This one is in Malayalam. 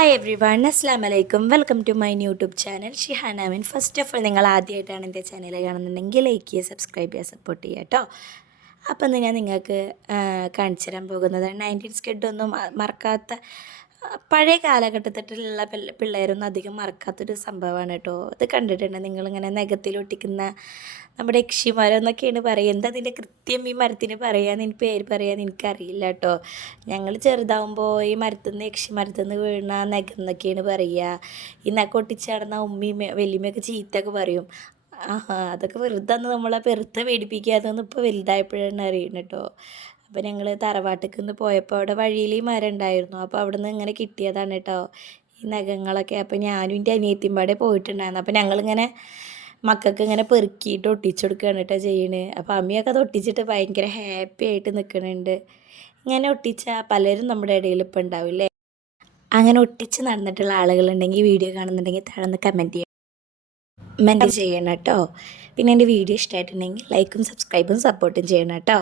ഹായ് എവ്രി വൺ അസ്സാം വലൈക്കും welcome to my YouTube channel Shihana മീൻ. ഫസ്റ്റ് ഓഫ് ഓൾ നിങ്ങൾ ആദ്യമായിട്ടാണ് എൻ്റെ ചാനൽ കാണുന്നുണ്ടെങ്കിൽ ലൈക്ക് ചെയ്യുക, സബ്സ്ക്രൈബ് ചെയ്യുക, സപ്പോർട്ട് ചെയ്യുക കേട്ടോ. അപ്പം ഇന്ന് ഞാൻ നിങ്ങൾക്ക് കാണിച്ചു തരാൻ പോകുന്നത് 90s കിഡൊന്നും മറക്കാത്ത പഴയ കാലഘട്ടത്തിലുള്ള പിള്ളേരൊന്നും അധികം മറക്കാത്തൊരു സംഭവമാണ് കേട്ടോ. ഇത് കണ്ടിട്ടുണ്ട് നിങ്ങളിങ്ങനെ നഖത്തിലൊട്ടിക്കുന്ന നമ്മുടെ യക്ഷിമരം പറയുക. എന്താ അതിൻ്റെ കൃത്യം ഈ മരത്തിന് പറയാന്ന് എനിക്ക് പേര് പറയാന്ന് എനിക്കറിയില്ല കേട്ടോ. ഞങ്ങൾ ചെറുതാവുമ്പോൾ ഈ മരത്തുനിന്ന് യക്ഷിമരത്തുനിന്ന് വീഴുന്ന നഖം എന്നൊക്കെയാണ് പറയുക. ഈ നഖം ഒട്ടിച്ചടന്ന ഉമ്മയും വലിയമ്മയൊക്കെ ചീത്തൊക്കെ പറയും. ആഹാ, അതൊക്കെ വെറുതെ അന്ന് നമ്മളെ പെറുത്ത പേടിപ്പിക്കുക. അതൊന്നും ഇപ്പോൾ വലുതായപ്പോഴാണ് അറിയുന്നത് കേട്ടോ. അപ്പോൾ ഞങ്ങൾ തറവാട്ടിലേക്ക് ഒന്ന് പോയപ്പോൾ അവിടെ വഴിയിൽ ഈ മരം ഉണ്ടായിരുന്നു. അപ്പോൾ അവിടെ നിന്ന് ഇങ്ങനെ കിട്ടിയതാണ് കേട്ടോ ഈ നഖങ്ങളൊക്കെ. അപ്പോൾ ഞാനും എൻ്റെ അനിയത്തിയും പാടെ പോയിട്ടുണ്ടായിരുന്നു. അപ്പോൾ ഞങ്ങളിങ്ങനെ മക്കൾക്ക് ഇങ്ങനെ പെറുക്കിയിട്ട് ഒട്ടിച്ചു കൊടുക്കുകയാണ് കേട്ടോ ചെയ്യണത്. അപ്പോൾ അമ്മയൊക്കെ അത് ഒട്ടിച്ചിട്ട് ഭയങ്കര ഹാപ്പി ആയിട്ട് നിൽക്കുന്നുണ്ട്. ഇങ്ങനെ ഒട്ടിച്ച പലരും നമ്മുടെ ഇടയിൽ ഇപ്പോൾ ഉണ്ടാവില്ലേ. അങ്ങനെ ഒട്ടിച്ച് നടന്നിട്ടുള്ള ആളുകളുണ്ടെങ്കിൽ വീഡിയോ കാണുന്നുണ്ടെങ്കിൽ താഴെ കമൻറ്റ് ചെയ്യണം കേട്ടോ. പിന്നെ എൻ്റെ വീഡിയോ ഇഷ്ടമായിട്ടുണ്ടെങ്കിൽ ലൈക്കും സബ്സ്ക്രൈബും സപ്പോർട്ടും ചെയ്യണം കേട്ടോ.